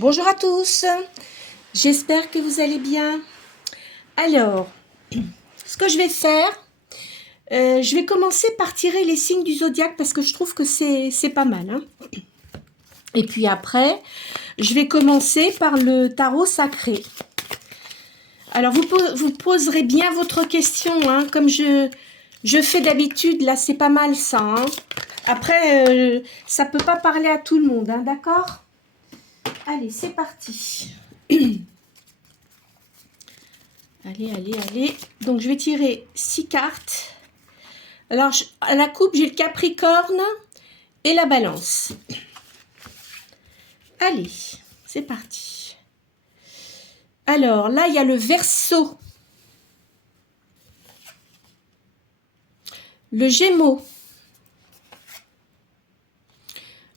Bonjour à tous, j'espère que vous allez bien. Alors, ce que je vais faire, je vais commencer par tirer les signes du zodiaque parce que je trouve que c'est pas mal. Hein. Et puis après, je vais commencer par le tarot sacré. Alors, vous poserez bien votre question, hein, comme je fais d'habitude. Là, c'est pas mal ça. Hein. Après, ça peut pas parler à tout le monde, hein, d'accord ? Allez, c'est parti. Allez. Donc, je vais tirer 6 cartes. Alors, à la coupe, j'ai le Capricorne et la Balance. Allez, c'est parti. Alors, là, il y a le Verseau. Le Gémeaux.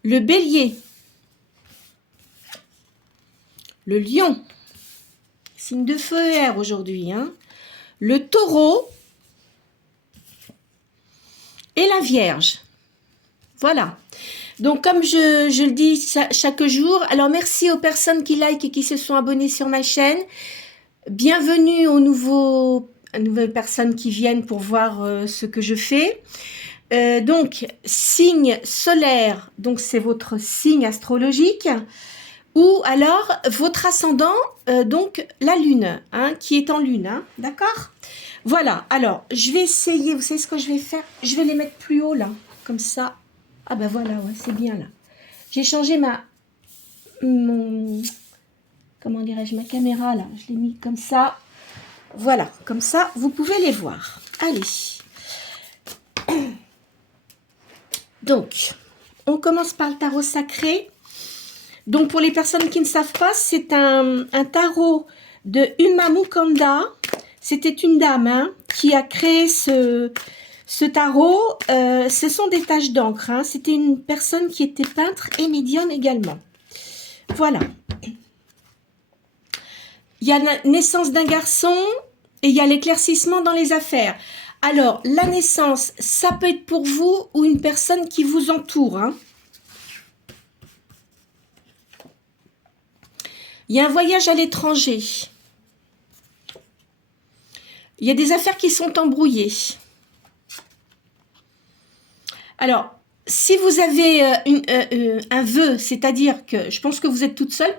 Le Bélier. Le Lion. Signe de feu et air aujourd'hui. Hein. Le Taureau. Et la Vierge. Voilà. Donc, comme je le dis chaque jour, alors merci aux personnes qui like et qui se sont abonnées sur ma chaîne. Bienvenue aux nouvelles personnes qui viennent pour voir ce que je fais. Donc, signe solaire, donc c'est votre signe astrologique. Ou alors, votre ascendant, donc la lune, hein, qui est en lune, hein, d'accord ? Voilà, alors, je vais essayer, vous savez ce que je vais faire ? Je vais les mettre plus haut, là, comme ça. Ah ben voilà, ouais, c'est bien, là. J'ai changé comment dirais-je, ma caméra, là. Je l'ai mis comme ça. Voilà, comme ça, vous pouvez les voir. Allez. Donc, on commence par le tarot sacré. Donc, pour les personnes qui ne savent pas, c'est un tarot de Uma Mukanda. C'était une dame hein, qui a créé ce tarot. Ce sont des taches d'encre. Hein. C'était une personne qui était peintre et médium également. Voilà. Il y a la naissance d'un garçon et il y a l'éclaircissement dans les affaires. Alors, la naissance, ça peut être pour vous ou une personne qui vous entoure. Hein. Il y a un voyage à l'étranger. Il y a des affaires qui sont embrouillées. Alors, si vous avez un vœu, c'est-à-dire que je pense que vous êtes toute seule,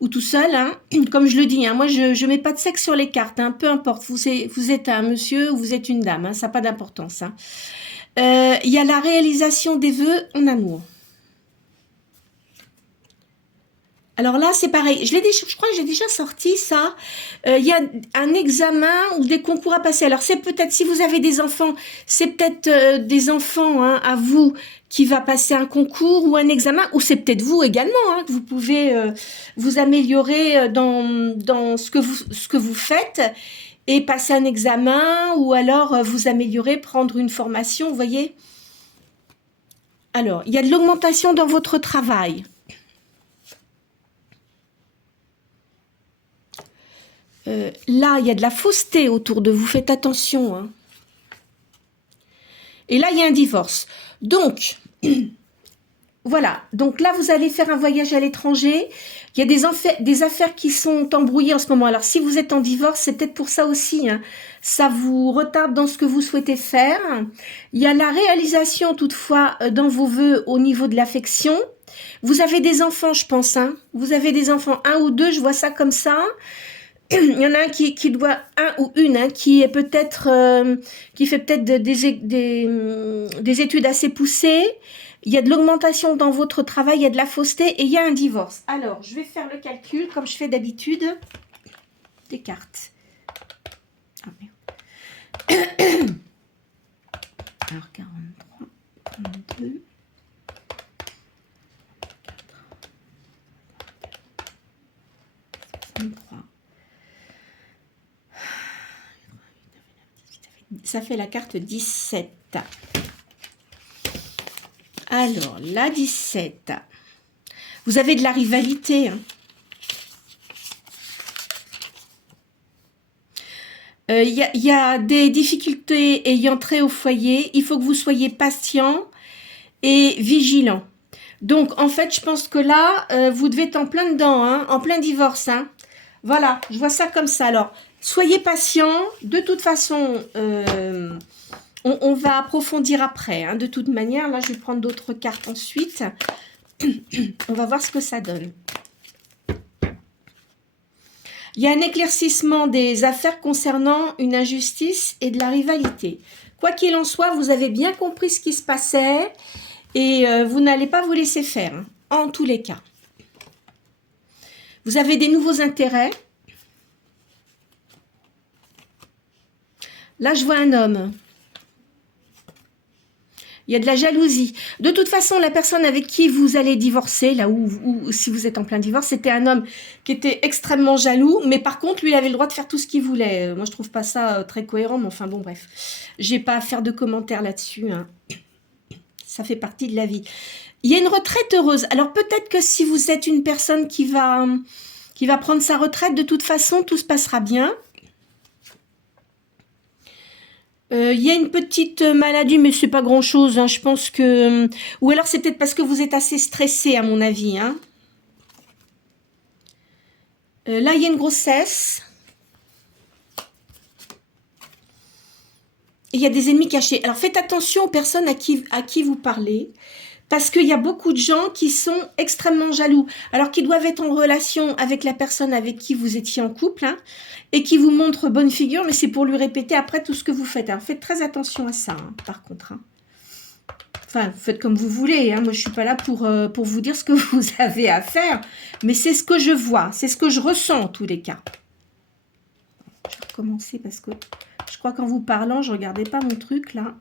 ou tout seul, hein, comme je le dis, hein, moi je ne mets pas de sexe sur les cartes, hein, peu importe, vous êtes un monsieur ou vous êtes une dame, hein, ça n'a pas d'importance. Hein. Il y a la réalisation des vœux en amour. Alors là, c'est pareil. Je crois que j'ai déjà sorti ça. Il y a un examen ou des concours à passer. Alors, c'est peut-être, si vous avez des enfants, c'est peut-être des enfants hein, à vous qui va passer un concours ou un examen, ou c'est peut-être vous également. Hein, que vous pouvez vous améliorer dans ce que vous faites et passer un examen ou alors vous améliorer, prendre une formation, vous voyez. Alors, il y a de l'augmentation dans votre travail. Là, il y a de la fausseté autour de vous, faites attention. Hein. Et là, il y a un divorce. Donc, voilà. Donc là, vous allez faire un voyage à l'étranger. Il y a des affaires qui sont embrouillées en ce moment. Alors, si vous êtes en divorce, c'est peut-être pour ça aussi. Hein. Ça vous retarde dans ce que vous souhaitez faire. Il y a la réalisation, toutefois, dans vos vœux au niveau de l'affection. Vous avez des enfants, je pense. Hein. Vous avez des enfants, 1 ou 2, je vois ça comme ça. Il y en a un qui doit, un ou une, hein, qui est peut-être, qui fait peut-être des études assez poussées. Il y a de l'augmentation dans votre travail, il y a de la fausseté et il y a un divorce. Alors, je vais faire le calcul, comme je fais d'habitude, des cartes. Ah, merde. Alors, 43, 32... 63. Ça fait la carte 17. Alors, la 17. Vous avez de la rivalité. Hein. Y a des difficultés ayant trait au foyer. Il faut que vous soyez patient et vigilant. Donc, en fait, je pense que là, vous devez être en plein dedans, hein, en plein divorce. Hein. Voilà, je vois ça comme ça. Alors, soyez patient. De toute façon, on va approfondir après. Hein. De toute manière, là, je vais prendre d'autres cartes ensuite. On va voir ce que ça donne. Il y a un éclaircissement des affaires concernant une injustice et de la rivalité. Quoi qu'il en soit, vous avez bien compris ce qui se passait et vous n'allez pas vous laisser faire, hein, en tous les cas. Vous avez des nouveaux intérêts. Là, je vois un homme. Il y a de la jalousie. De toute façon, la personne avec qui vous allez divorcer, là où si vous êtes en plein divorce, c'était un homme qui était extrêmement jaloux, mais par contre, lui, il avait le droit de faire tout ce qu'il voulait. Moi, je trouve pas ça très cohérent, mais enfin bon, bref. J'ai pas à faire de commentaires là-dessus. Hein. Ça fait partie de la vie. Il y a une retraite heureuse. Alors peut-être que si vous êtes une personne qui va prendre sa retraite, de toute façon, tout se passera bien. Il y a une petite maladie, mais c'est pas grand-chose. Hein. Je pense que... Ou alors c'est peut-être parce que vous êtes assez stressé, à mon avis. Hein. Là, il y a une grossesse. Et il y a des ennemis cachés. Alors faites attention aux personnes à qui vous parlez. Parce qu'il y a beaucoup de gens qui sont extrêmement jaloux. Alors qu'ils doivent être en relation avec la personne avec qui vous étiez en couple. Hein, et qui vous montre bonne figure. Mais c'est pour lui répéter après tout ce que vous faites. Alors faites très attention à ça, hein, par contre. Hein. Enfin, faites comme vous voulez. Hein. Moi, je ne suis pas là pour vous dire ce que vous avez à faire. Mais c'est ce que je vois. C'est ce que je ressens en tous les cas. Je vais recommencer parce que je crois qu'en vous parlant, je ne regardais pas mon truc là.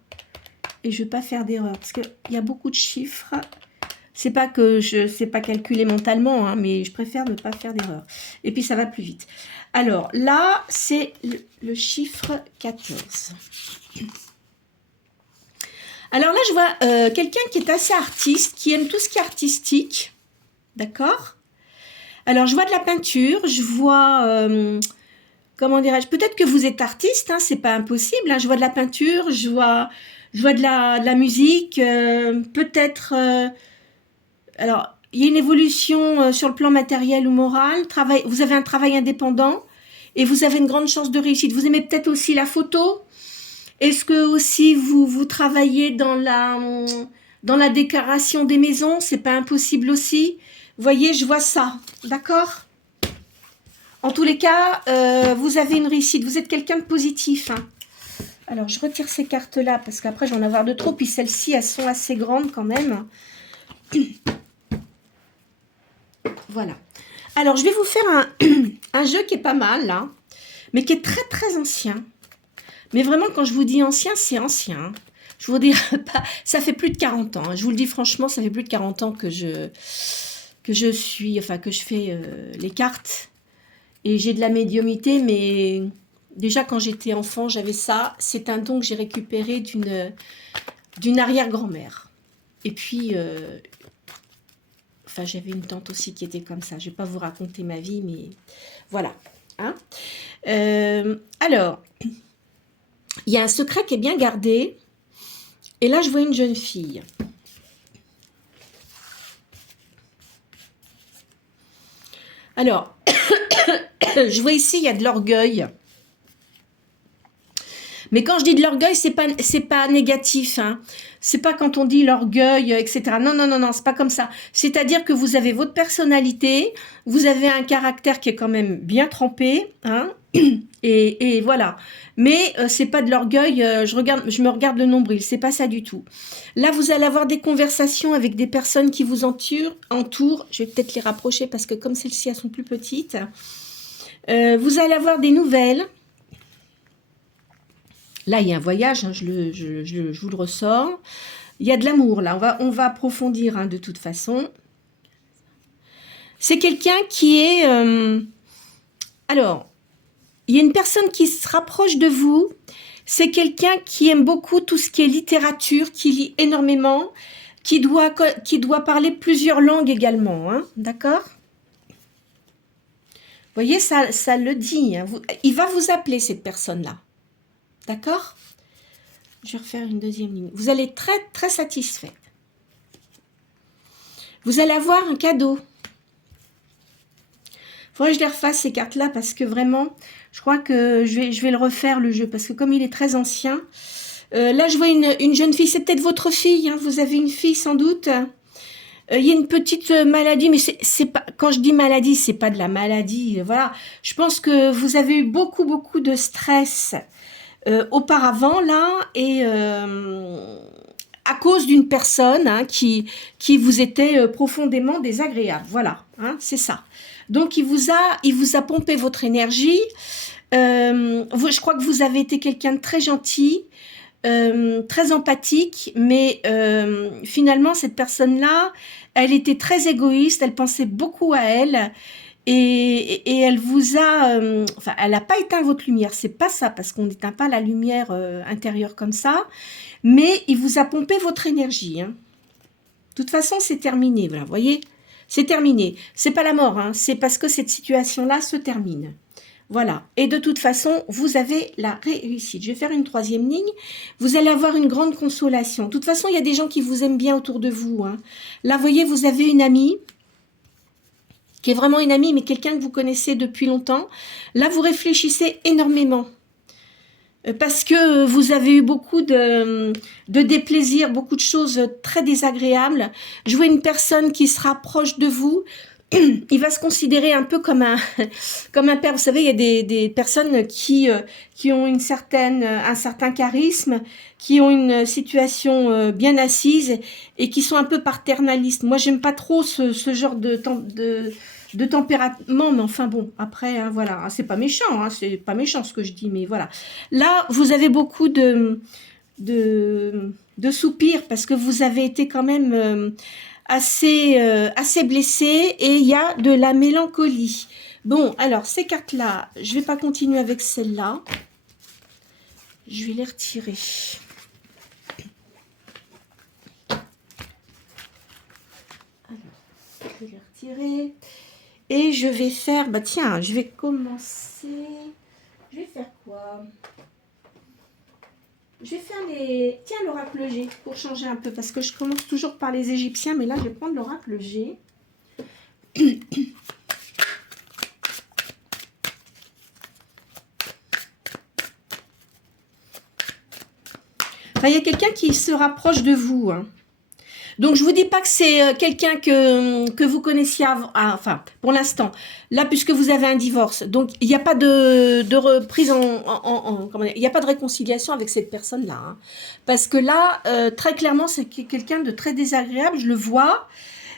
Et je ne vais pas faire d'erreur. Parce qu'il y a beaucoup de chiffres. C'est pas que je ne sais pas calculer mentalement. Hein, mais je préfère ne pas faire d'erreur. Et puis, ça va plus vite. Alors, là, c'est le chiffre 14. Alors là, je vois quelqu'un qui est assez artiste, qui aime tout ce qui est artistique. D'accord? Alors, je vois de la peinture, je vois... comment dirais-je? Peut-être que vous êtes artiste, hein, c'est pas impossible. Hein, je vois de la peinture, je vois de la musique. Peut-être... alors, il y a une évolution sur le plan matériel ou moral. Vous avez un travail indépendant et vous avez une grande chance de réussite. Vous aimez peut-être aussi la photo. Est-ce que aussi vous travaillez dans la décoration des maisons? C'est pas impossible aussi. Vous voyez, je vois ça. D'accord? En tous les cas, vous avez une réussite. Vous êtes quelqu'un de positif. Hein. Alors, je retire ces cartes-là parce qu'après, j'en ai avoir de trop. Puis celles-ci, elles sont assez grandes quand même. Voilà. Alors, je vais vous faire un jeu qui est pas mal, là, mais qui est très, très ancien. Mais vraiment, quand je vous dis ancien, c'est ancien. Je vous dirai pas, ça fait plus de 40 ans. Hein. Je vous le dis franchement, ça fait plus de 40 ans que je fais les cartes. Et j'ai de la médiumnité, mais déjà quand j'étais enfant, j'avais ça. C'est un don que j'ai récupéré d'une arrière-grand-mère. Et puis, j'avais une tante aussi qui était comme ça. Je ne vais pas vous raconter ma vie, mais voilà. Hein. Alors... il y a un secret qui est bien gardé. Et là, je vois une jeune fille. Alors, je vois ici, il y a de l'orgueil. Mais quand je dis de l'orgueil, c'est pas négatif. Hein. C'est pas quand on dit l'orgueil, etc. Non, non, non, non, c'est pas comme ça. C'est-à-dire que vous avez votre personnalité, vous avez un caractère qui est quand même bien trempé, hein. Et voilà. Mais c'est pas de l'orgueil. Je me regarde le nombril. C'est pas ça du tout. Là, vous allez avoir des conversations avec des personnes qui vous entourent. Je vais peut-être les rapprocher parce que comme celles-ci, elles sont plus petites. Vous allez avoir des nouvelles. Là, il y a un voyage. Hein, je vous le ressors. Il y a de l'amour. Là, on va approfondir hein, de toute façon. C'est quelqu'un qui est... alors... il y a une personne qui se rapproche de vous. C'est quelqu'un qui aime beaucoup tout ce qui est littérature, qui lit énormément, qui doit parler plusieurs langues également. Hein, d'accord? Vous voyez, ça le dit. Hein, il va vous appeler, cette personne-là. D'accord? Je vais refaire une deuxième ligne. Vous allez être très, très satisfait. Vous allez avoir un cadeau. Faudrait que je les refasse ces cartes-là parce que vraiment, je crois que je vais le refaire le jeu parce que comme il est très ancien. Là, je vois une jeune fille, c'est peut-être votre fille, hein, vous avez une fille sans doute. Il y a une petite maladie, mais c'est pas, quand je dis maladie, c'est pas de la maladie, voilà. Je pense que vous avez eu beaucoup de stress auparavant, là, et à cause d'une personne hein, qui vous était profondément désagréable, voilà, hein, c'est ça. Donc, il vous a pompé votre énergie, je crois que vous avez été quelqu'un de très gentil, très empathique, mais finalement, cette personne-là, elle était très égoïste, elle pensait beaucoup à elle, et elle vous a... enfin, elle n'a pas éteint votre lumière, c'est pas ça, parce qu'on n'éteint pas la lumière intérieure comme ça, mais il vous a pompé votre énergie. Hein. De toute façon, c'est terminé, voilà, vous voyez, c'est terminé. C'est pas la mort, hein, c'est parce que cette situation-là se termine. Voilà. Et de toute façon, vous avez la réussite. Je vais faire une troisième ligne. Vous allez avoir une grande consolation. De toute façon, il y a des gens qui vous aiment bien autour de vous. Hein. Là, vous voyez, vous avez une amie qui est vraiment une amie, mais quelqu'un que vous connaissez depuis longtemps. Là, vous réfléchissez énormément. Parce que vous avez eu beaucoup de déplaisir, beaucoup de choses très désagréables. Je vois une personne qui se rapproche de vous. Il va se considérer un peu comme un père. Vous savez, il y a des personnes qui ont un certain charisme, qui ont une situation bien assise et qui sont un peu paternalistes. Moi, j'aime pas trop ce genre de tempérament, mais enfin bon, après, hein, voilà, c'est pas méchant, hein, c'est pas méchant ce que je dis, mais voilà. Là, vous avez beaucoup de soupirs parce que vous avez été quand même assez blessé et il y a de la mélancolie. Bon, alors, ces cartes-là, je vais pas continuer avec celle-là. Je vais les retirer. Alors, je vais les retirer. Et je vais faire, bah tiens, je vais commencer. Je vais faire quoi? Je vais faire les... Tiens, l'oracle G, pour changer un peu, parce que je commence toujours par les Égyptiens, mais là, je vais prendre l'oracle G. Enfin, il y a quelqu'un qui se rapproche de vous, hein. Donc, je ne vous dis pas que c'est quelqu'un que vous connaissiez avant, enfin, pour l'instant. Là, puisque vous avez un divorce. Donc, il n'y a pas de reprise comment dire, il n'y a pas de réconciliation avec cette personne-là. Hein. Parce que là, très clairement, c'est quelqu'un de très désagréable. Je le vois.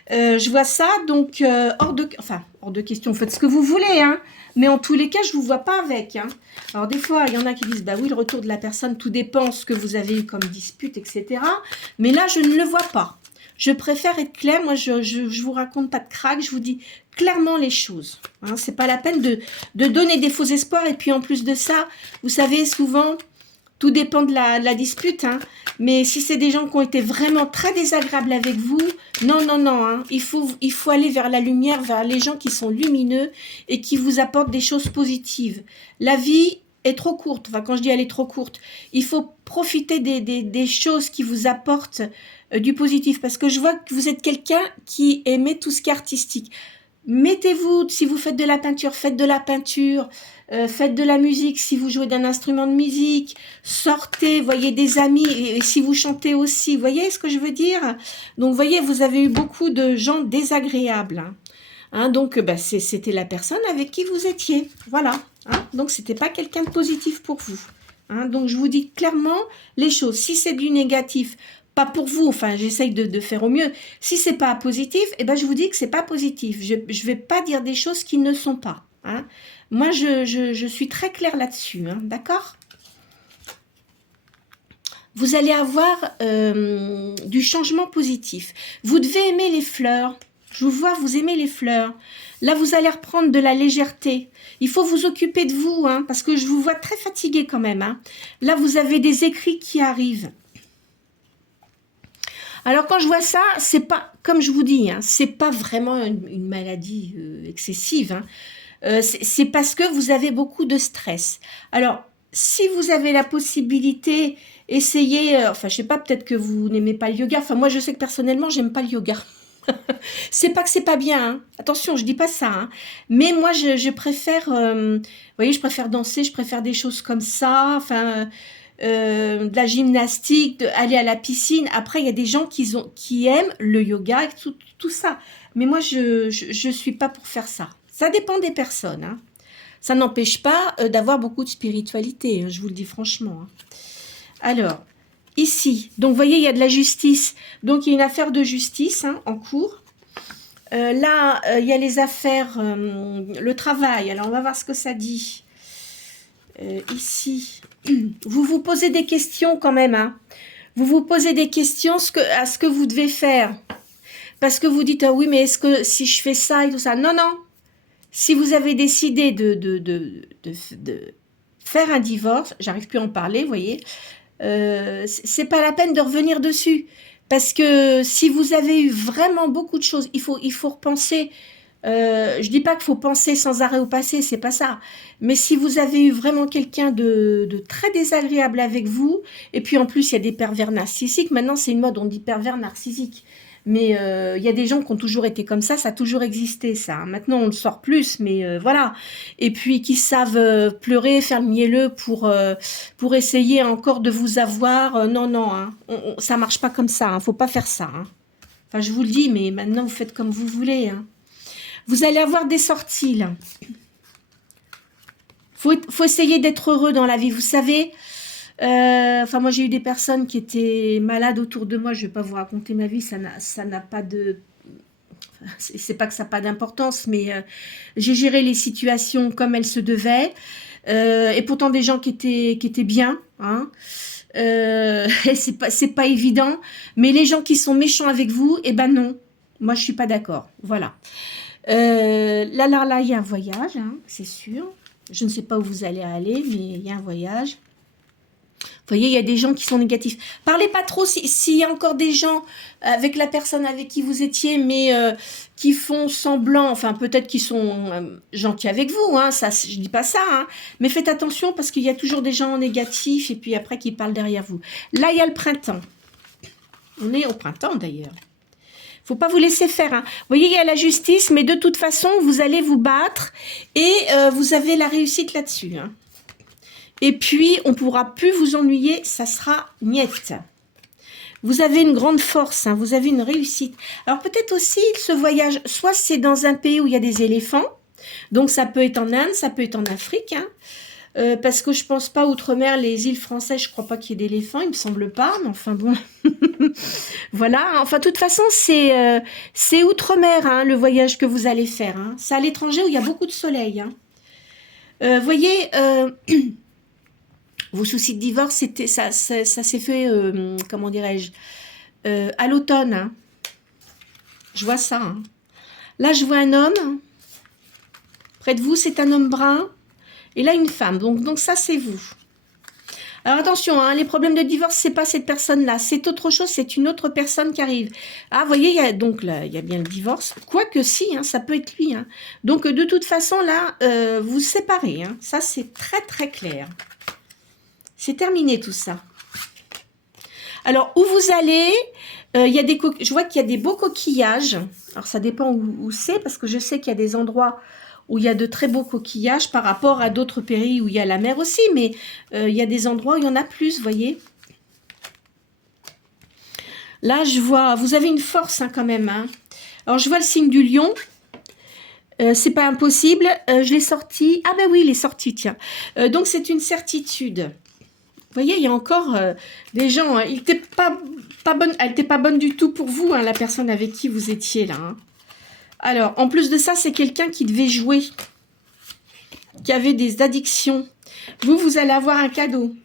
Je vois ça. Donc, hors de question. Faites ce que vous voulez. Hein. Mais en tous les cas, je ne vous vois pas avec. Hein. Alors, des fois, il y en a qui disent, bah oui, le retour de la personne, tout dépend ce que vous avez eu comme dispute, etc. Mais là, je ne le vois pas. Je préfère être claire, moi je vous raconte pas de crack, je vous dis clairement les choses. Hein, c'est pas la peine de donner des faux espoirs. Et puis en plus de ça, vous savez, souvent, tout dépend de la dispute. Hein, mais si c'est des gens qui ont été vraiment très désagréables avec vous, non, hein, il faut aller vers la lumière, vers les gens qui sont lumineux et qui vous apportent des choses positives. La vie est trop courte. Enfin, quand je dis elle est trop courte, il faut profiter des choses qui vous apportent du positif, parce que je vois que vous êtes quelqu'un qui aimait tout ce qui est artistique. Mettez-vous, si vous faites de la peinture, faites de la peinture, faites de la musique, si vous jouez d'un instrument de musique, sortez, voyez des amis, et si vous chantez aussi, voyez ce que je veux dire? Donc, voyez, vous avez eu beaucoup de gens désagréables. Hein, donc, bah, c'était la personne avec qui vous étiez. Voilà. Hein, donc, c'était pas quelqu'un de positif pour vous. Hein, donc, je vous dis clairement les choses. Si c'est du négatif, pas pour vous, enfin j'essaye de faire au mieux. Si c'est pas positif, eh ben je vous dis que c'est pas positif. Je vais pas dire des choses qui ne sont pas. Hein. Moi je suis très claire là-dessus, hein, d'accord? Vous allez avoir du changement positif. Vous devez aimer les fleurs. Je vous vois, vous aimez les fleurs. Là, vous allez reprendre de la légèreté. Il faut vous occuper de vous, hein, parce que je vous vois très fatigué quand même. Hein. Là, vous avez des écrits qui arrivent. Alors, quand je vois ça, c'est pas, comme je vous dis, hein, c'est pas vraiment une maladie excessive. Hein. C'est parce que vous avez beaucoup de stress. Alors, si vous avez la possibilité, essayez, enfin, je sais pas, peut-être que vous n'aimez pas le yoga. Enfin, moi, je sais que personnellement, j'aime pas le yoga. C'est pas que c'est pas bien, hein. Attention, je dis pas ça, hein. Mais moi, je préfère, vous voyez, je préfère danser, je préfère des choses comme ça, enfin, de la gymnastique, aller à la piscine. Après, il y a des gens qui aiment le yoga, et tout ça. Mais moi, je suis pas pour faire ça. Ça dépend des personnes, hein. Ça n'empêche pas d'avoir beaucoup de spiritualité, hein, je vous le dis franchement, hein. Alors, ici, donc vous voyez, il y a de la justice. Donc, il y a une affaire de justice, hein, en cours. Là, il y a les affaires, le travail. Alors, on va voir ce que ça dit. Ici, vous vous posez des questions quand même, hein. Vous vous posez des questions à ce que vous devez faire. Parce que vous dites, ah oui, mais est-ce que si je fais ça et tout ça? Non, non. Si vous avez décidé de faire un divorce, j'arrive plus à en parler, vous voyez, c'est pas la peine de revenir dessus. Parce que si vous avez eu vraiment beaucoup de choses, il faut repenser. Je dis pas qu'il faut penser sans arrêt au passé, c'est pas ça. Mais si vous avez eu vraiment quelqu'un de très désagréable avec vous, et puis en plus il y a des pervers narcissiques, maintenant c'est une mode, on dit pervers narcissique. Mais il y a des gens qui ont toujours été comme ça a toujours existé ça, hein. Maintenant on le sort plus, mais voilà. Et puis qui savent pleurer, faire le mielleux pour essayer encore de vous avoir. Non, non, hein. Ça marche pas comme ça, hein. Faut pas faire ça, hein. Enfin, je vous le dis, mais maintenant vous faites comme vous voulez, hein. Vous allez avoir des sorties, là. Faut essayer d'être heureux dans la vie, vous savez. Enfin, moi, j'ai eu des personnes qui étaient malades autour de moi. Je vais pas vous raconter ma vie, ça n'a pas de... C'est pas que ça n'a pas d'importance, mais j'ai géré les situations comme elles se devaient. Et pourtant, des gens qui étaient bien, hein. Et c'est pas évident. Mais les gens qui sont méchants avec vous, eh ben non. Moi, je suis pas d'accord. Voilà. Là, il y a un voyage, hein, c'est sûr. Je ne sais pas où vous allez aller, mais il y a un voyage. Vous voyez, il y a des gens qui sont négatifs. Parlez pas trop s'il y a encore des gens avec la personne avec qui vous étiez, mais qui font semblant, enfin peut-être qu'ils sont gentils avec vous, hein, ça, je dis pas ça, hein, mais faites attention parce qu'il y a toujours des gens négatifs et puis après qui parlent derrière vous. Là, il y a le printemps. On est au printemps d'ailleurs. Faut pas vous laisser faire, hein. Vous voyez, il y a la justice, mais de toute façon, vous allez vous battre et vous avez la réussite là-dessus, hein. Et puis, on pourra plus vous ennuyer, ça sera niette. Vous avez une grande force, hein, vous avez une réussite. Alors peut-être aussi, ce voyage, soit c'est dans un pays où il y a des éléphants, donc ça peut être en Inde, ça peut être en Afrique, hein. Parce que je pense pas outre-mer, les îles françaises, je crois pas qu'il y ait d'éléphants, il me semble pas, mais enfin bon. Voilà, enfin de toute façon, c'est outre-mer, hein, le voyage que vous allez faire, hein. C'est à l'étranger où il y a beaucoup de soleil, hein. Voyez, vos soucis de divorce, ça s'est fait, comment dirais-je, à l'automne, hein. Je vois ça, hein. Là, je vois un homme, près de vous, c'est un homme brun, et là, une femme, donc ça, c'est vous. Alors attention, hein, les problèmes de divorce, c'est pas cette personne-là, c'est autre chose, c'est une autre personne qui arrive. Ah, vous voyez, donc là, il y a bien le divorce, quoique si, hein, ça peut être lui, hein. Donc de toute façon, là, vous vous séparez, hein. Ça, c'est très très clair. C'est terminé tout ça. Alors, où vous allez, je vois qu'il y a des beaux coquillages. Alors, ça dépend où c'est, parce que je sais qu'il y a des endroits où il y a de très beaux coquillages par rapport à d'autres pays où il y a la mer aussi, mais il y a des endroits où il y en a plus, vous voyez. Là, je vois, vous avez une force, hein, quand même, hein. Alors, je vois le signe du lion. C'est pas impossible. Je l'ai sorti. Ah ben oui, il est sorti, tiens. Donc, c'est une certitude. Vous voyez, il y a encore des gens, hein, elle n'était pas bonne du tout pour vous, hein, la personne avec qui vous étiez là, hein. Alors, en plus de ça, c'est quelqu'un qui devait jouer, qui avait des addictions. Vous allez avoir un cadeau.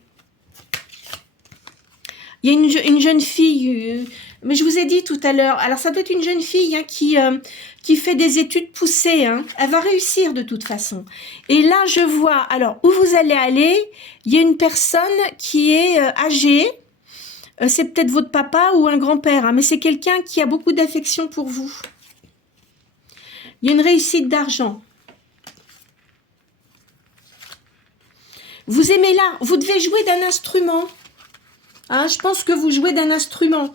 Il y a une jeune fille, mais je vous ai dit tout à l'heure, alors ça doit être une jeune fille, hein, qui fait des études poussées, hein. Elle va réussir de toute façon. Et là, je vois, alors, où vous allez aller, il y a une personne qui est âgée, c'est peut-être votre papa ou un grand-père, hein, mais c'est quelqu'un qui a beaucoup d'affection pour vous. Il y a une réussite d'argent. Vous aimez l'art, vous devez jouer d'un instrument. Hein, je pense que vous jouez d'un instrument.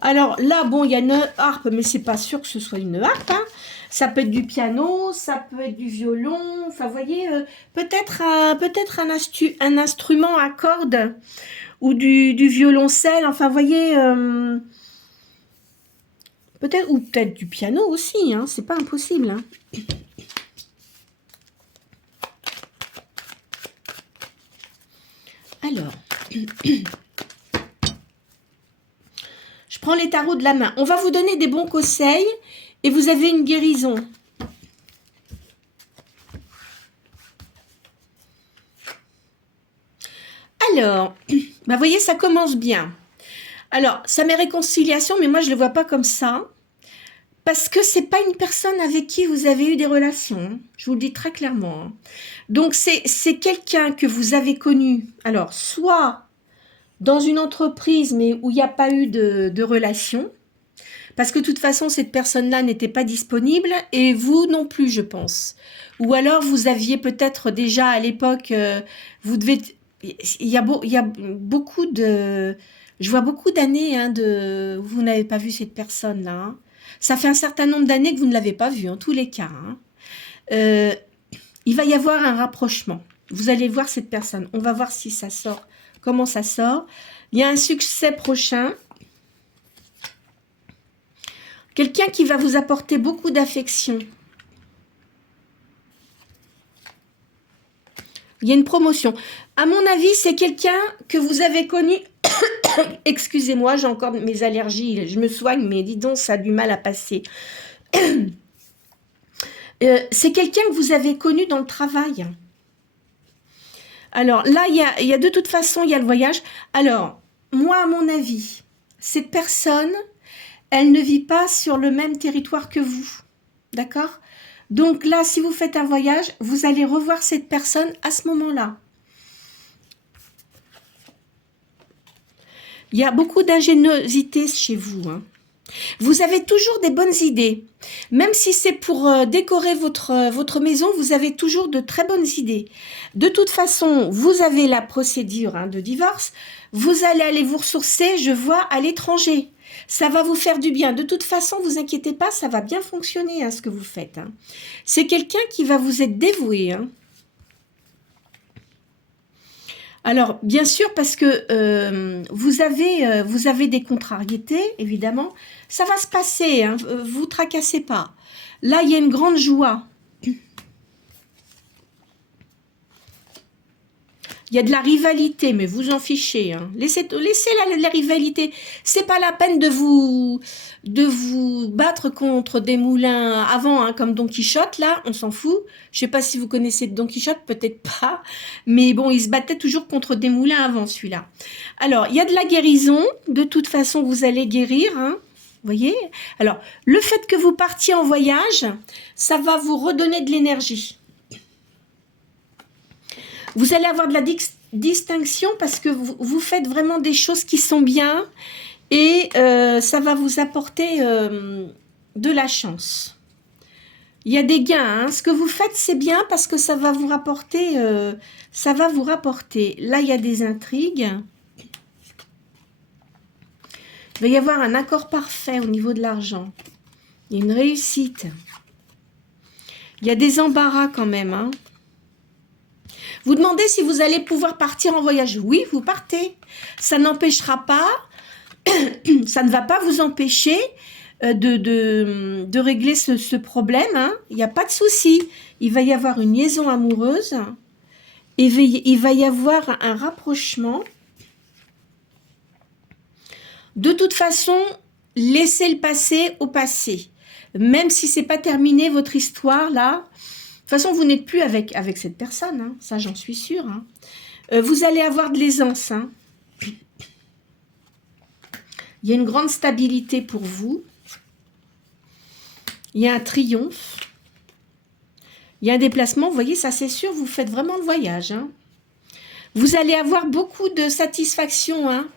Alors là, bon, il y a une harpe, mais c'est pas sûr que ce soit une harpe. Hein. Ça peut être du piano, ça peut être du violon. Enfin, vous voyez, peut-être un instrument à cordes ou du violoncelle. Enfin, vous voyez, peut-être du piano aussi. Hein, c'est pas impossible. Hein. Alors, je prends les tarots de la main. On va vous donner des bons conseils et vous avez une guérison. Alors, bah voyez, ça commence bien. Alors, ça met réconciliation, mais moi, je ne le vois pas comme ça. Parce que c'est pas une personne avec qui vous avez eu des relations. Je vous le dis très clairement. Donc, c'est quelqu'un que vous avez connu. Alors, soit dans une entreprise, mais où il n'y a pas eu de relation. Parce que de toute façon, cette personne-là n'était pas disponible. Et vous non plus, je pense. Ou alors, vous aviez peut-être déjà à l'époque... vous devez... Il y a beaucoup de... Je vois beaucoup d'années hein, vous n'avez pas vu cette personne-là. Hein. Ça fait un certain nombre d'années que vous ne l'avez pas vue, en tous les cas. Hein. Il va y avoir un rapprochement. Vous allez voir cette personne. On va voir si ça sort, comment ça sort. Il y a un succès prochain. Quelqu'un qui va vous apporter beaucoup d'affection. Il y a une promotion. À mon avis, c'est quelqu'un que vous avez connu... Excusez-moi, j'ai encore mes allergies. Je me soigne, mais dis donc, ça a du mal à passer. C'est quelqu'un que vous avez connu dans le travail. Alors là, il y a de toute façon, il y a le voyage. Alors, moi, à mon avis, cette personne, elle ne vit pas sur le même territoire que vous. D'accord ? Donc là, si vous faites un voyage, vous allez revoir cette personne à ce moment-là. Il y a beaucoup d'ingéniosité chez vous. Hein. Vous avez toujours des bonnes idées. Même si c'est pour décorer votre maison, vous avez toujours de très bonnes idées. De toute façon, vous avez la procédure hein, de divorce. Vous allez aller vous ressourcer, je vois, à l'étranger. Ça va vous faire du bien. De toute façon, vous inquiétez pas, ça va bien fonctionner hein, ce que vous faites. Hein. C'est quelqu'un qui va vous être dévoué. Hein. Alors, bien sûr, parce que vous avez des contrariétés, évidemment. Ça va se passer, hein, vous tracassez pas. Là, il y a une grande joie. Il y a de la rivalité, mais vous en fichez. Hein. Laissez la rivalité. C'est pas la peine de vous battre contre des moulins avant, hein, comme Don Quichotte, là, on s'en fout. Je sais pas si vous connaissez Don Quichotte, peut-être pas. Mais bon, il se battait toujours contre des moulins avant, celui-là. Alors, il y a de la guérison. De toute façon, vous allez guérir, hein. Vous voyez? Alors, le fait que vous partiez en voyage, ça va vous redonner de l'énergie. Vous allez avoir de la distinction parce que vous faites vraiment des choses qui sont bien et ça va vous apporter de la chance. Il y a des gains. Hein. Ce que vous faites, c'est bien parce que ça va vous rapporter. Là, il y a des intrigues. Il va y avoir un accord parfait au niveau de l'argent. Il y a une réussite. Il y a des embarras quand même. Hein. Vous demandez si vous allez pouvoir partir en voyage. Oui, vous partez. Ça n'empêchera pas, ça ne va pas vous empêcher de régler ce problème. Hein. Il n'y a pas de souci. Il va y avoir une liaison amoureuse. Et il va y avoir un rapprochement. De toute façon, laissez le passé au passé. Même si ce n'est pas terminé, votre histoire, là... De toute façon, vous n'êtes plus avec cette personne, hein. Ça j'en suis sûre. Hein. Vous allez avoir de l'aisance. Hein. Il y a une grande stabilité pour vous. Il y a un triomphe. Il y a un déplacement. Vous voyez, ça c'est sûr, vous faites vraiment le voyage. Hein. Vous allez avoir beaucoup de satisfaction, hein,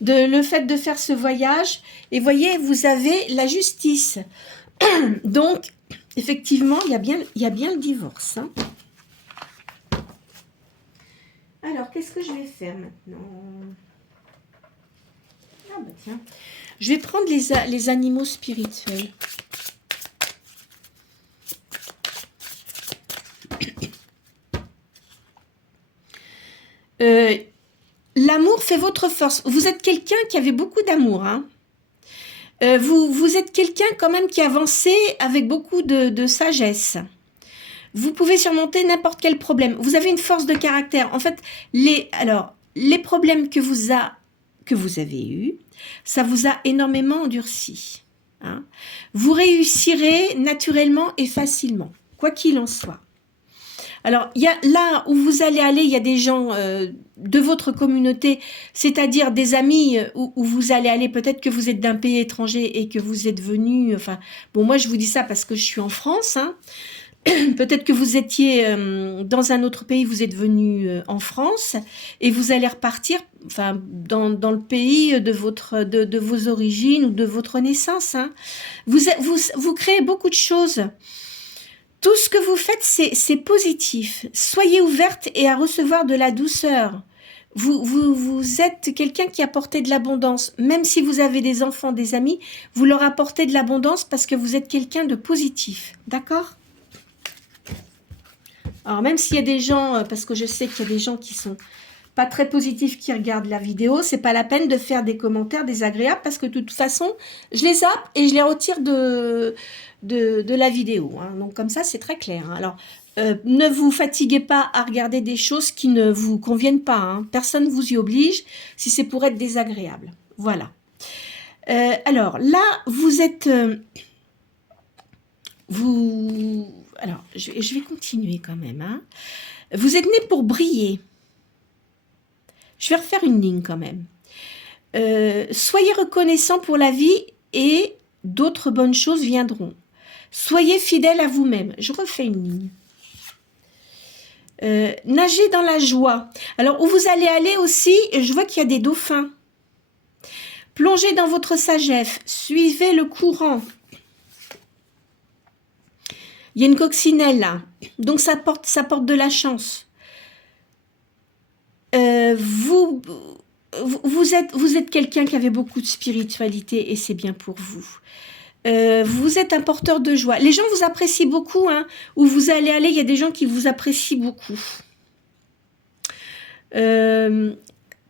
le fait de faire ce voyage. Et voyez, vous avez la justice. Donc, effectivement, il y a bien le divorce. Hein. Alors, qu'est-ce que je vais faire maintenant? Ah bah tiens. Je vais prendre les animaux spirituels. L'amour fait votre force. Vous êtes quelqu'un qui avait beaucoup d'amour, hein. Vous êtes quelqu'un quand même qui avançait avec beaucoup de sagesse. Vous pouvez surmonter n'importe quel problème. Vous avez une force de caractère. En fait, les problèmes que vous avez eus, ça vous a énormément endurci. Hein. Vous réussirez naturellement et facilement, quoi qu'il en soit. Alors, il y a là où vous allez aller, il y a des gens de votre communauté, c'est-à-dire des amis où vous allez aller, peut-être que vous êtes d'un pays étranger et que vous êtes venu, enfin, bon, moi je vous dis ça parce que je suis en France, hein. Peut-être que vous étiez dans un autre pays, vous êtes venu en France et vous allez repartir, enfin, dans le pays de vos origines ou de votre naissance, hein. Vous créez beaucoup de choses. Tout ce que vous faites, c'est positif. Soyez ouverte et à recevoir de la douceur. Vous êtes quelqu'un qui apporte de l'abondance. Même si vous avez des enfants, des amis, vous leur apportez de l'abondance parce que vous êtes quelqu'un de positif. D'accord ? Alors, même s'il y a des gens, parce que je sais qu'il y a des gens qui sont pas très positifs qui regardent la vidéo, c'est pas la peine de faire des commentaires désagréables parce que de toute façon, je les zappe et je les retire de la vidéo. Hein. Donc, comme ça, c'est très clair. Hein. Alors, ne vous fatiguez pas à regarder des choses qui ne vous conviennent pas. Hein. Personne ne vous y oblige si c'est pour être désagréable. Voilà. Alors, là, vous êtes... Alors, je vais continuer quand même. Hein. Vous êtes né pour briller. Je vais refaire une ligne quand même. Soyez reconnaissant pour la vie et d'autres bonnes choses viendront. Soyez fidèle à vous-même. Je refais une ligne. Nagez dans la joie. Alors, où vous allez aller aussi, je vois qu'il y a des dauphins. Plongez dans votre sagesse. Suivez le courant. Il y a une coccinelle là, donc ça porte de la chance. Vous êtes quelqu'un qui avait beaucoup de spiritualité et c'est bien pour vous. Vous êtes un porteur de joie. Les gens vous apprécient beaucoup, hein. Où vous allez aller, il y a des gens qui vous apprécient beaucoup.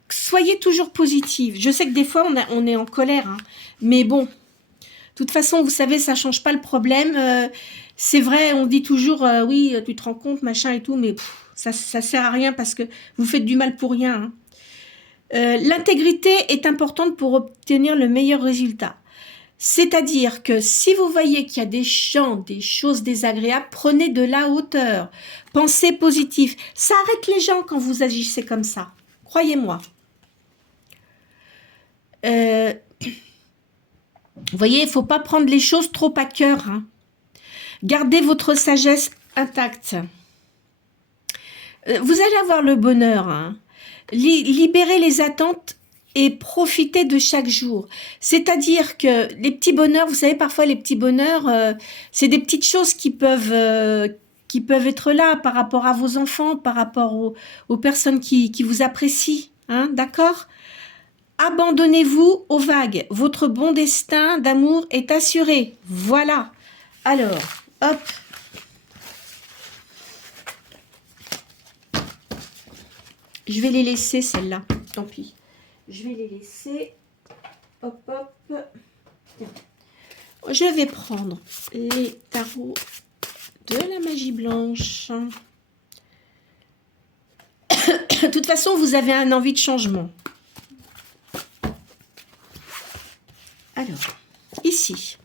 Soyez toujours positive. Je sais que des fois on est en colère, hein, mais bon. De toute façon, vous savez, ça change pas le problème. C'est vrai, on dit toujours, oui, tu te rends compte, machin et tout, mais ça sert à rien parce que vous faites du mal pour rien. Hein. L'intégrité est importante pour obtenir le meilleur résultat. C'est-à-dire que si vous voyez qu'il y a des choses désagréables, prenez de la hauteur. Pensez positif. Ça arrête les gens quand vous agissez comme ça. Croyez-moi. Vous voyez, il ne faut pas prendre les choses trop à cœur. Hein. Gardez votre sagesse intacte. Vous allez avoir le bonheur. Hein. Libérez les attentes et profitez de chaque jour. C'est-à-dire que les petits bonheurs, vous savez, parfois les petits bonheurs, c'est des petites choses qui peuvent être là par rapport à vos enfants, par rapport aux personnes qui vous apprécient. Hein, d'accord ? Abandonnez-vous aux vagues. Votre bon destin d'amour est assuré. Voilà. Alors, hop. Je vais les laisser, celles-là. Tant pis. Je vais les laisser. Hop, hop. Je vais prendre les tarots de la magie blanche. De toute façon, vous avez un envie de changement. Alors, ici,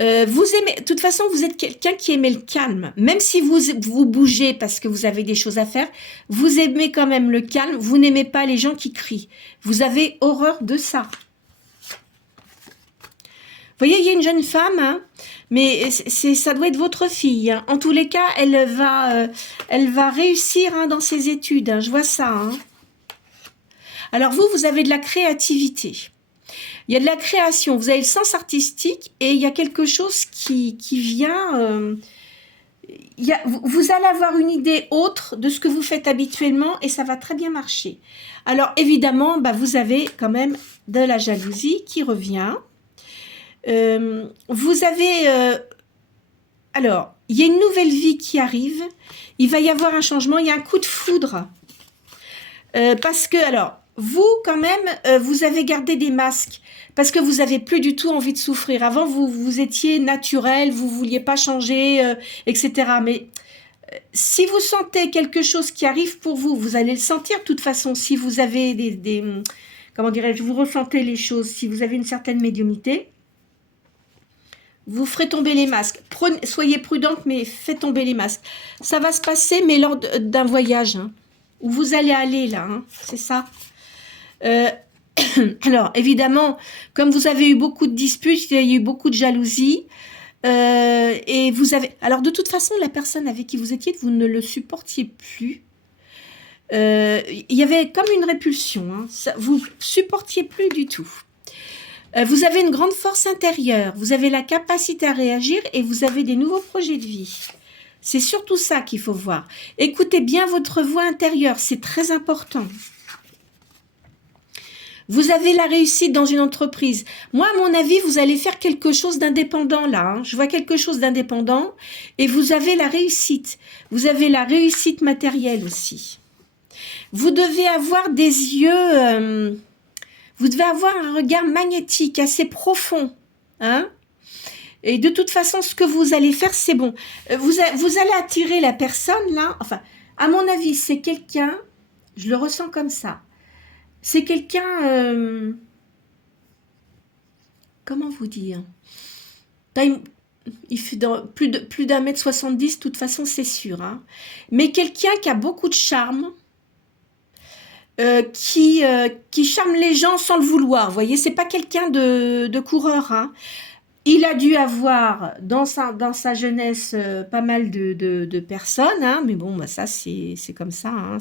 vous aimez, de toute façon, vous êtes quelqu'un qui aimait le calme. Même si vous bougez parce que vous avez des choses à faire, vous aimez quand même le calme. Vous n'aimez pas les gens qui crient. Vous avez horreur de ça. Vous voyez, il y a une jeune femme, hein, mais ça doit être votre fille. Hein. En tous les cas, elle va réussir hein, dans ses études. Hein. Je vois ça. Hein. Alors vous avez de la créativité. Il y a de la création, vous avez le sens artistique et il y a quelque chose qui vient vous allez avoir une idée autre de ce que vous faites habituellement et ça va très bien marcher. Alors évidemment, bah, vous avez quand même de la jalousie qui revient. Vous avez... alors, il y a une nouvelle vie qui arrive. Il va y avoir un changement. Il y a un coup de foudre. Parce que, alors, vous, quand même, vous avez gardé des masques. Parce que vous n'avez plus du tout envie de souffrir. Avant, vous étiez naturel, vous ne vouliez pas changer, etc. Mais si vous sentez quelque chose qui arrive pour vous, vous allez le sentir de toute façon. Si vous avez comment dirais-je, vous ressentez les choses, si vous avez une certaine médiumnité, vous ferez tomber les masques. Soyez prudente, mais faites tomber les masques. Ça va se passer, mais lors d'un voyage, hein, où vous allez aller là, hein, c'est ça. Alors, évidemment, comme vous avez eu beaucoup de disputes, il y a eu beaucoup de jalousie, et vous avez... Alors, de toute façon, la personne avec qui vous étiez, vous ne le supportiez plus. Il y avait comme une répulsion, hein, vous ne supportiez plus du tout. Vous avez une grande force intérieure, vous avez la capacité à réagir et vous avez des nouveaux projets de vie. C'est surtout ça qu'il faut voir. Écoutez bien votre voix intérieure, c'est très important. Vous avez la réussite dans une entreprise. Moi, à mon avis, vous allez faire quelque chose d'indépendant là. Hein. Je vois quelque chose d'indépendant et vous avez la réussite. Vous avez la réussite matérielle aussi. Vous devez avoir des yeux... vous devez avoir un regard magnétique assez profond. Hein? Et de toute façon, ce que vous allez faire, c'est bon. Vous allez attirer la personne là. Enfin, à mon avis, c'est quelqu'un, je le ressens comme ça. C'est quelqu'un, comment vous dire, il fait plus d'1,70 m, de toute façon, c'est sûr. Hein. Mais quelqu'un qui a beaucoup de charme, qui charme les gens sans le vouloir. Vous voyez, c'est pas quelqu'un de coureur. Hein. Il a dû avoir dans sa jeunesse pas mal de personnes, hein, mais bon, bah ça c'est comme ça, hein,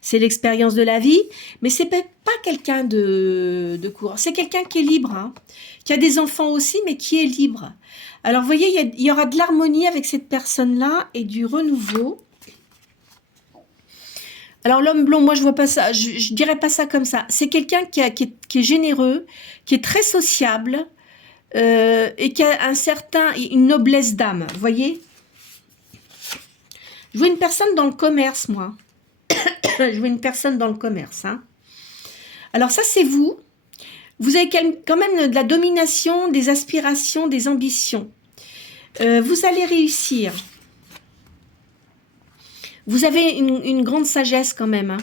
c'est l'expérience de la vie. Mais c'est pas quelqu'un de coureur, c'est quelqu'un qui est libre, hein, qui a des enfants aussi, mais qui est libre. Alors vous voyez, il y aura de l'harmonie avec cette personne-là et du renouveau. Alors l'homme blond, moi je vois pas ça, je dirais pas ça comme ça. C'est quelqu'un qui est généreux, qui est très sociable et qui a une noblesse d'âme. Vous voyez? Je vois une personne dans le commerce, moi. Je vois une personne dans le commerce. Hein. Alors ça c'est vous. Vous avez quand même de la domination, des aspirations, des ambitions. Vous allez réussir. Vous avez une grande sagesse quand même, hein.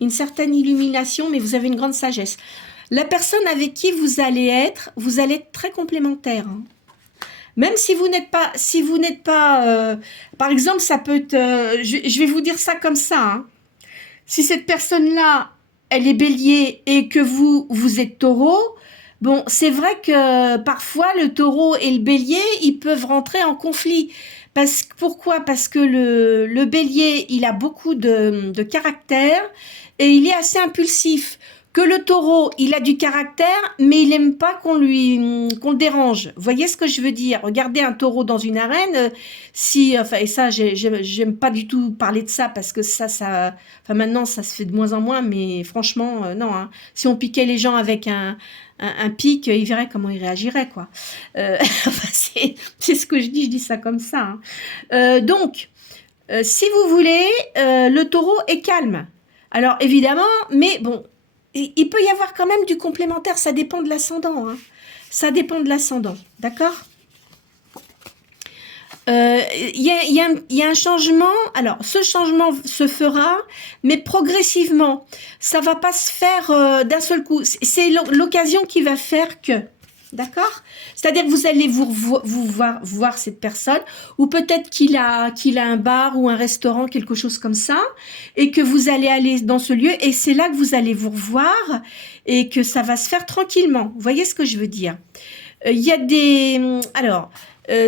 Une certaine illumination, mais vous avez une grande sagesse. La personne avec qui vous allez être très complémentaires. Hein. Même si vous n'êtes pas, par exemple, ça peut être, je vais vous dire ça comme ça. Hein. Si cette personne-là, elle est bélier et que vous êtes taureau, bon, c'est vrai que parfois le taureau et le bélier, ils peuvent rentrer en conflit. Pourquoi? Parce que le bélier, il a beaucoup de caractère et il est assez impulsif. Que le taureau, il a du caractère, mais il n'aime pas qu'on le dérange. Vous voyez ce que je veux dire? Regardez un taureau dans une arène, et ça, j'aime pas du tout parler de ça, parce que maintenant, ça se fait de moins en moins, mais franchement, non. Hein. Si on piquait les gens avec un pic, ils verraient comment ils réagiraient, quoi. C'est ce que je dis ça comme ça. Hein. Donc, si vous voulez, le taureau est calme. Alors, évidemment, mais bon, il peut y avoir quand même du complémentaire, ça dépend de l'ascendant. Hein. Ça dépend de l'ascendant, d'accord? Il y a un changement. Alors, ce changement se fera, mais progressivement. Ça va pas se faire d'un seul coup. C'est l'occasion qui va faire que... D'accord? C'est-à-dire que vous allez voir cette personne, ou peut-être qu'il a un bar ou un restaurant, quelque chose comme ça, et que vous allez aller dans ce lieu, et c'est là que vous allez vous revoir, et que ça va se faire tranquillement. Vous voyez ce que je veux dire? Il y a des... Alors,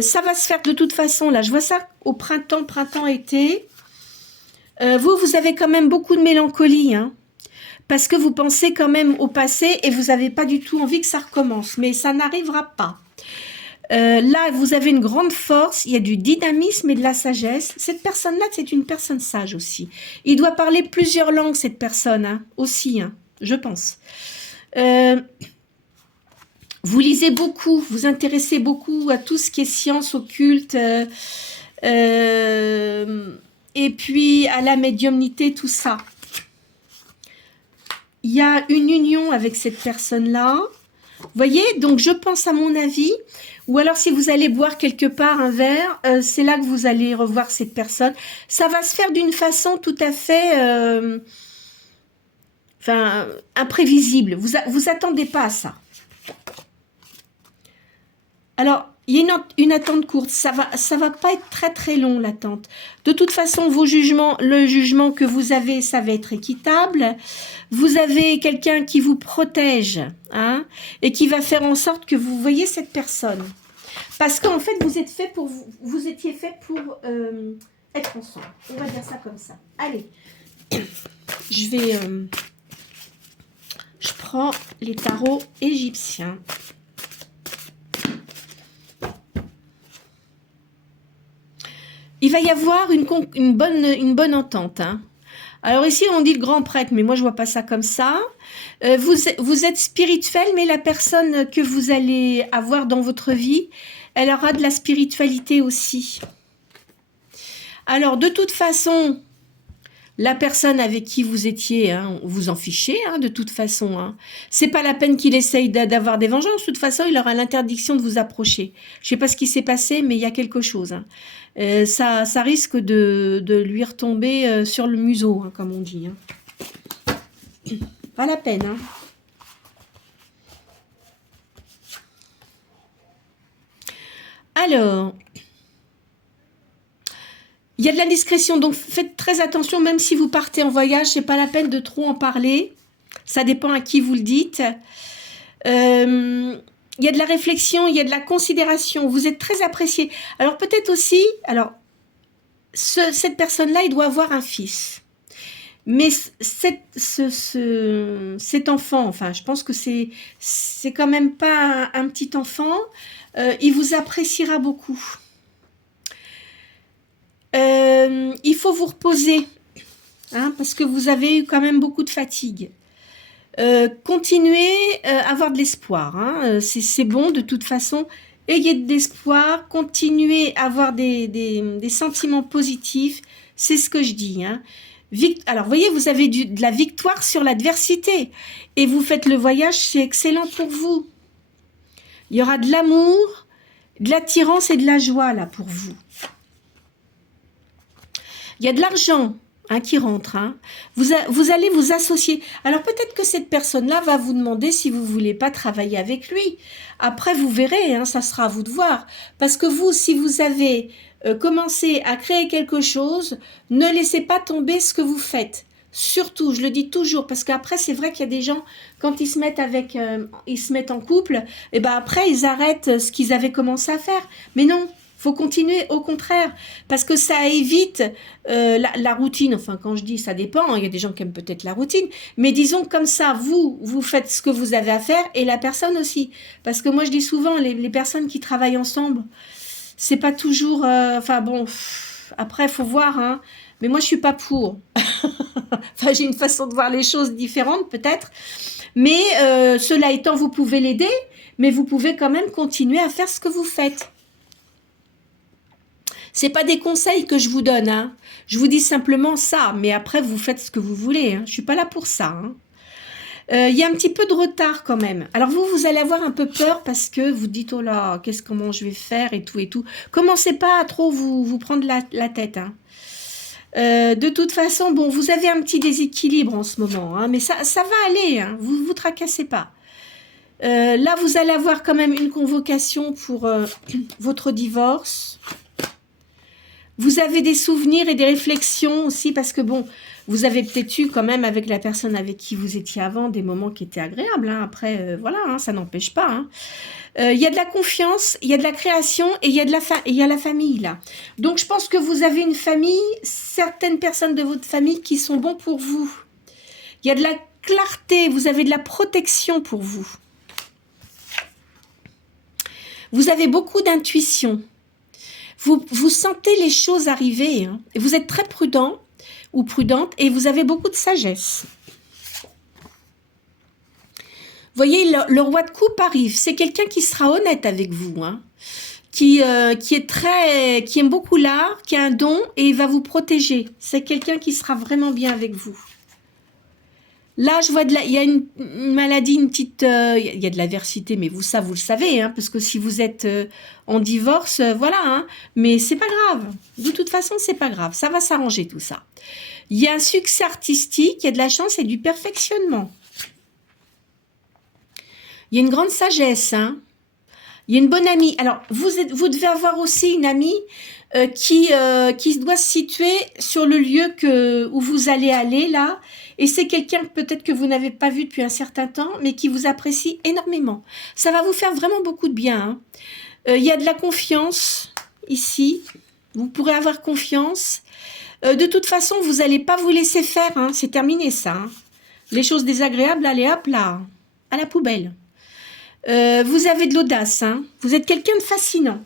ça va se faire de toute façon, là, je vois ça au printemps, été. Vous avez quand même beaucoup de mélancolie, hein? Parce que vous pensez quand même au passé et vous n'avez pas du tout envie que ça recommence. Mais ça n'arrivera pas. Là, vous avez une grande force, il y a du dynamisme et de la sagesse. Cette personne-là, c'est une personne sage aussi. Il doit parler plusieurs langues, cette personne, hein, aussi, hein, je pense. Vous lisez beaucoup, vous intéressez beaucoup à tout ce qui est science occulte, et puis à la médiumnité, tout ça. Il y a une union avec cette personne-là. Vous voyez, donc je pense à mon avis, ou alors si vous allez boire quelque part un verre, c'est là que vous allez revoir cette personne. Ça va se faire d'une façon tout à fait imprévisible. Vous attendez pas à ça. Alors, il y a une attente courte, ça va pas être très très long l'attente. De toute façon, le jugement que vous avez, ça va être équitable. Vous avez quelqu'un qui vous protège, hein, et qui va faire en sorte que vous voyez cette personne. Parce qu'en fait, vous étiez fait pour être ensemble. On va dire ça comme ça. Allez, je prends les tarots égyptiens. Il va y avoir une bonne entente. Hein. Alors ici, on dit le grand prêtre, mais moi, je vois pas ça comme ça. Vous êtes spirituel, mais la personne que vous allez avoir dans votre vie, elle aura de la spiritualité aussi. Alors, de toute façon, la personne avec qui vous étiez, hein, vous en fichez, hein, de toute façon. Hein. C'est pas la peine qu'il essaye d'avoir des vengeances. De toute façon, il aura l'interdiction de vous approcher. Je sais pas ce qui s'est passé, mais il y a quelque chose. Hein. Ça risque de lui retomber sur le museau, hein, comme on dit. Hein. Pas la peine. Hein. Alors, il y a de la discrétion, donc faites très attention, même si vous partez en voyage, c'est pas la peine de trop en parler. Ça dépend à qui vous le dites. Il y a de la réflexion, il y a de la considération. Vous êtes très apprécié. Alors peut-être aussi, cette personne-là, il doit avoir un fils. Mais cet enfant, enfin, je pense que c'est quand même pas un petit enfant. Il vous appréciera beaucoup. Il faut vous reposer, hein, parce que vous avez eu quand même beaucoup de fatigue. Continuez à avoir de l'espoir. Hein, c'est bon, de toute façon. Ayez de l'espoir, continuez à avoir des sentiments positifs. C'est ce que je dis. Hein. Alors, vous voyez, vous avez de la victoire sur l'adversité. Et vous faites le voyage, c'est excellent pour vous. Il y aura de l'amour, de l'attirance et de la joie, là, pour vous. Il y a de l'argent, hein, qui rentre. Hein. Vous allez vous associer. Alors, peut-être que cette personne-là va vous demander si vous ne voulez pas travailler avec lui. Après, vous verrez, hein, ça sera à vous de voir. Parce que vous, si vous avez commencé à créer quelque chose, ne laissez pas tomber ce que vous faites. Surtout, je le dis toujours, parce qu'après, c'est vrai qu'il y a des gens, quand ils se mettent en couple, et ben après, ils arrêtent ce qu'ils avaient commencé à faire. Mais non, faut continuer, au contraire, parce que ça évite la routine. Enfin, quand je dis, ça dépend, hein, il y a des gens qui aiment peut-être la routine, mais disons comme ça, vous faites ce que vous avez à faire, et la personne aussi. Parce que moi, je dis souvent, les personnes qui travaillent ensemble, c'est pas toujours... après, il faut voir, hein, mais moi, je suis pas pour. Enfin, j'ai une façon de voir les choses différente, peut-être. Mais cela étant, vous pouvez l'aider, mais vous pouvez quand même continuer à faire ce que vous faites. C'est pas des conseils que je vous donne, hein. Je vous dis simplement ça, mais après, vous faites ce que vous voulez. Hein. Je suis pas là pour ça. Hein. Y a un petit peu de retard quand même. Alors vous allez avoir un peu peur parce que vous dites, oh là, comment je vais faire et tout et tout. Commencez pas à trop vous prendre la tête. Hein. De toute façon, bon, vous avez un petit déséquilibre en ce moment, hein, mais ça va aller, hein, vous tracassez pas. Là, vous allez avoir quand même une convocation pour votre divorce. Vous avez des souvenirs et des réflexions aussi, parce que bon, vous avez peut-être eu quand même avec la personne avec qui vous étiez avant des moments qui étaient agréables. Hein. Après, voilà, hein, ça n'empêche pas. Hein. Il y a de la confiance, il y a de la création et il y a la famille là. Donc je pense que vous avez une famille, certaines personnes de votre famille qui sont bons pour vous. Il y a de la clarté, vous avez de la protection pour vous. Vous avez beaucoup d'intuition. Vous sentez les choses arriver. Hein, et vous êtes très prudent ou prudente et vous avez beaucoup de sagesse. Vous voyez, le roi de coupe arrive. C'est quelqu'un qui sera honnête avec vous, hein, qui aime beaucoup l'art, qui a un don et il va vous protéger. C'est quelqu'un qui sera vraiment bien avec vous. Là, je vois il y a une maladie, une petite, il y a de l'adversité, mais ça, vous le savez, hein, parce que si vous êtes en divorce, voilà, hein, mais c'est pas grave. De toute façon, c'est pas grave. Ça va s'arranger tout ça. Il y a un succès artistique, il y a de la chance et du perfectionnement. Il y a une grande sagesse, hein. Il y a une bonne amie. Alors, vous devez avoir aussi une amie qui doit se situer sur le lieu où vous allez aller, là. Et c'est quelqu'un peut-être que vous n'avez pas vu depuis un certain temps, mais qui vous apprécie énormément. Ça va vous faire vraiment beaucoup de bien. Hein. Il y a de la confiance ici. Vous pourrez avoir confiance. De toute façon, vous n'allez pas vous laisser faire. Hein. C'est terminé, ça. Hein. Les choses désagréables, allez hop là, à la poubelle. Vous avez de l'audace. Hein. Vous êtes quelqu'un de fascinant.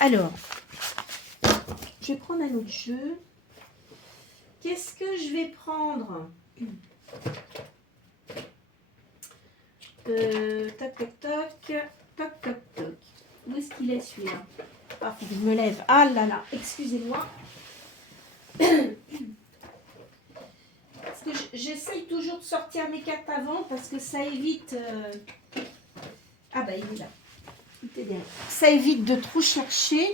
Alors, je vais prendre un autre jeu. Qu'est-ce que je vais prendre ? Toc, toc, toc. Toc, toc, toc. Où est-ce qu'il est celui-là? Ah, faut que je me lève. Ah là là, excusez-moi. Parce que j'essaye toujours de sortir mes cartes avant parce que ça évite... Ah bah il est là. Il est derrière. Ça évite de trop chercher.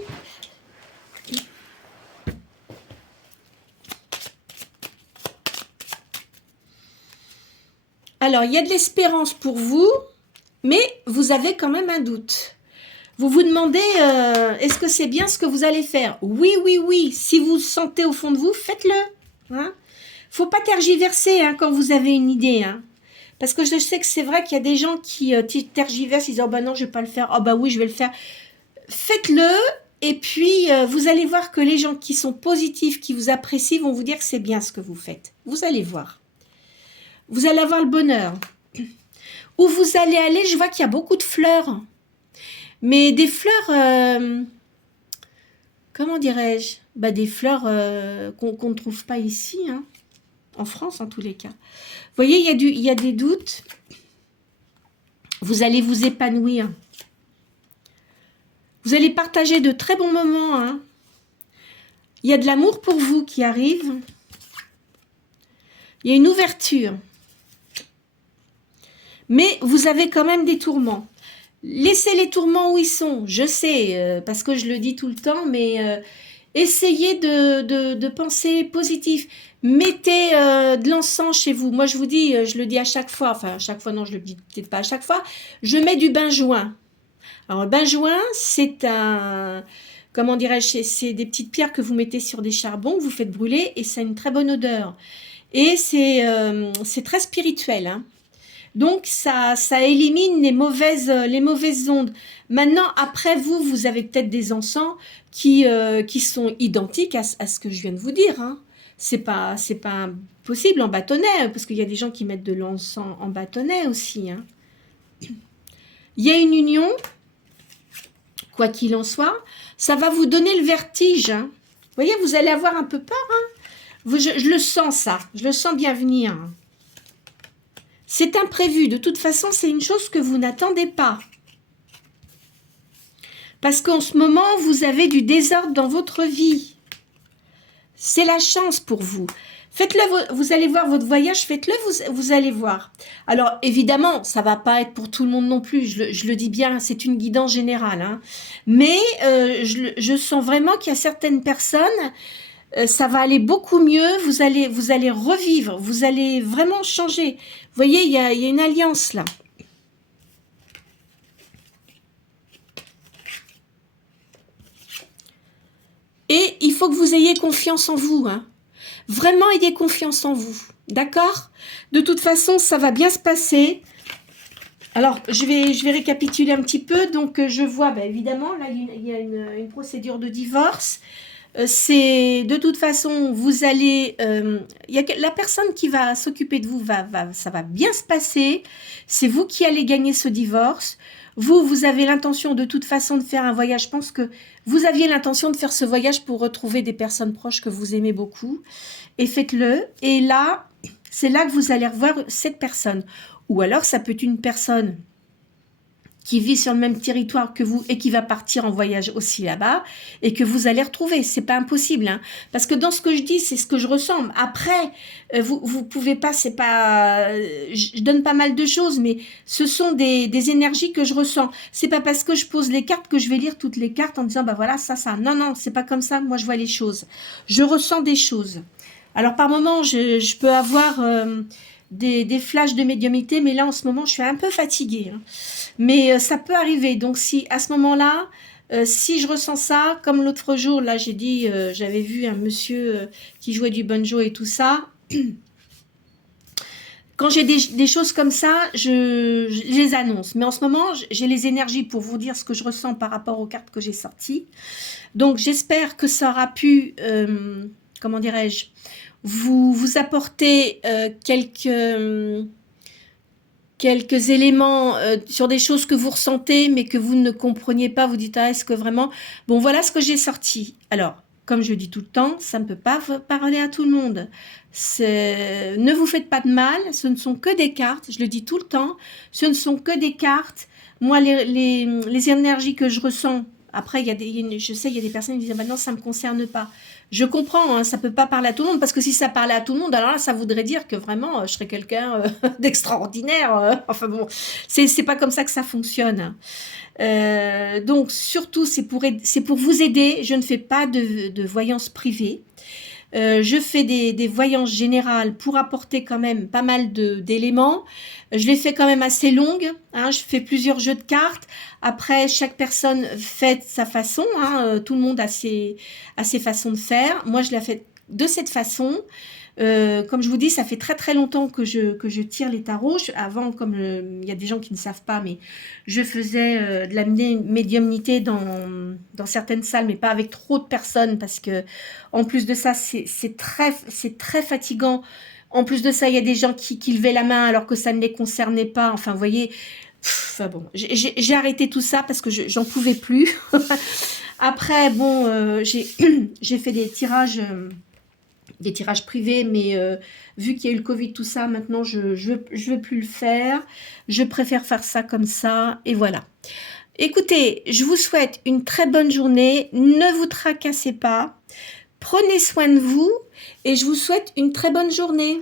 Alors, il y a de l'espérance pour vous, mais vous avez quand même un doute. Vous vous demandez, est-ce que c'est bien ce que vous allez faire? Oui, oui, oui. Si vous sentez au fond de vous, faites-le. Hein, faut pas tergiverser hein, quand vous avez une idée. Hein. Parce que je sais que c'est vrai qu'il y a des gens qui tergiversent, ils disent « Oh bah non, je vais pas le faire. Oh bah oui, je vais le faire. » Faites-le et puis vous allez voir que les gens qui sont positifs, qui vous apprécient, vont vous dire que c'est bien ce que vous faites. Vous allez voir. Vous allez avoir le bonheur. Où vous allez aller, je vois qu'il y a beaucoup de fleurs. Mais des fleurs, comment dirais-je? Bah, des fleurs qu'on ne trouve pas ici, hein, en France en tous les cas. Vous voyez, il y a des doutes. Vous allez vous épanouir. Vous allez partager de très bons moments. Hein. Il y a de l'amour pour vous qui arrive. Il y a une ouverture. Mais vous avez quand même des tourments. Laissez les tourments où ils sont. Je sais, parce que je le dis tout le temps, mais essayez de penser positif. Mettez de l'encens chez vous. Moi, je vous dis, je le dis à chaque fois. Enfin, à chaque fois, non, je le dis peut-être pas à chaque fois. Je mets du benjoin. Alors, le benjoin, c'est un... Comment dirais-je? C'est des petites pierres que vous mettez sur des charbons, que vous faites brûler, et ça a une très bonne odeur. Et c'est très spirituel, hein. Donc, ça élimine les mauvaises ondes. Maintenant, après, vous avez peut-être des encens qui sont identiques à ce que je viens de vous dire. Hein. C'est pas possible en bâtonnet, parce qu'il y a des gens qui mettent de l'encens en bâtonnet aussi. Hein. Il y a une union, quoi qu'il en soit, ça va vous donner le vertige. Hein. Vous voyez, vous allez avoir un peu peur. Hein. Je le sens, ça. Je le sens bien venir. Hein. C'est imprévu. De toute façon, c'est une chose que vous n'attendez pas. Parce qu'en ce moment, vous avez du désordre dans votre vie. C'est la chance pour vous. Faites-le, vous allez voir votre voyage, faites-le, vous allez voir. Alors, évidemment, ça ne va pas être pour tout le monde non plus, je le dis bien, c'est une guidance générale. Hein. Mais je sens vraiment qu'il y a certaines personnes... ça va aller beaucoup mieux, vous allez revivre, vous allez vraiment changer. Vous voyez, il y a une alliance là. Et il faut que vous ayez confiance en vous. Hein. Vraiment, ayez confiance en vous. D'accord? De toute façon, ça va bien se passer. Alors, je vais récapituler un petit peu. Donc, je vois, ben, évidemment, là, il y a une procédure de divorce. C'est de toute façon, vous allez, la personne qui va s'occuper de vous, ça va bien se passer. C'est vous qui allez gagner ce divorce. Vous avez l'intention de toute façon de faire un voyage. Je pense que vous aviez l'intention de faire ce voyage pour retrouver des personnes proches que vous aimez beaucoup. Et faites-le. Et là, c'est là que vous allez revoir cette personne. Ou alors, ça peut être une personne qui vit sur le même territoire que vous et qui va partir en voyage aussi là-bas et que vous allez retrouver. C'est pas impossible, hein. Parce que dans ce que je dis, c'est ce que je ressens. Après, vous pouvez pas, c'est pas, je donne pas mal de choses, mais ce sont des énergies que je ressens. C'est pas parce que je pose les cartes que je vais lire toutes les cartes en disant, bah voilà, ça. Non, non, c'est pas comme ça. Moi, je vois les choses. Je ressens des choses. Alors, par moments, je peux avoir des flashs de médiumnité, mais là, en ce moment, je suis un peu fatiguée, hein. Mais ça peut arriver. Donc, si à ce moment-là, si je ressens ça, comme l'autre jour, là, j'ai dit, j'avais vu un monsieur qui jouait du banjo et tout ça. Quand j'ai des choses comme ça, je les annonce. Mais en ce moment, j'ai les énergies pour vous dire ce que je ressens par rapport aux cartes que j'ai sorties. Donc, j'espère que ça aura pu, comment dirais-je, vous apporter quelques éléments sur des choses que vous ressentez, mais que vous ne compreniez pas. Vous dites, ah, est-ce que vraiment... Bon, voilà ce que j'ai sorti. Alors, comme je dis tout le temps, ça ne peut pas parler à tout le monde. Ne vous faites pas de mal, ce ne sont que des cartes. Je le dis tout le temps, ce ne sont que des cartes. Moi, les énergies que je ressens, après, je sais, il y a des personnes qui disent, bah non, ça ne me concerne pas. Je comprends, hein, ça peut pas parler à tout le monde, parce que si ça parlait à tout le monde, alors là, ça voudrait dire que vraiment, je serais quelqu'un d'extraordinaire. Enfin bon, c'est pas comme ça que ça fonctionne. Donc, surtout, c'est pour vous aider. Je ne fais pas de voyance privée. Je fais des voyances générales pour apporter quand même pas mal d'éléments. Je les fais quand même assez longues, hein, je fais plusieurs jeux de cartes. Après, chaque personne fait de sa façon, hein, tout le monde a ses façons de faire. Moi, je la fais de cette façon. Comme je vous dis, ça fait très très longtemps que je tire les tarots. Avant, comme il y a des gens qui ne savent pas, mais je faisais de la médiumnité dans certaines salles, mais pas avec trop de personnes, parce que en plus de ça, c'est très fatigant. En plus de ça, il y a des gens qui levaient la main alors que ça ne les concernait pas. Enfin, vous voyez, enfin bon, j'ai arrêté tout ça parce que j'en pouvais plus. Après, bon, j'ai fait des tirages privés, mais vu qu'il y a eu le Covid, tout ça, maintenant, je veux plus le faire. Je préfère faire ça comme ça, et voilà. Écoutez, je vous souhaite une très bonne journée. Ne vous tracassez pas. Prenez soin de vous, et je vous souhaite une très bonne journée.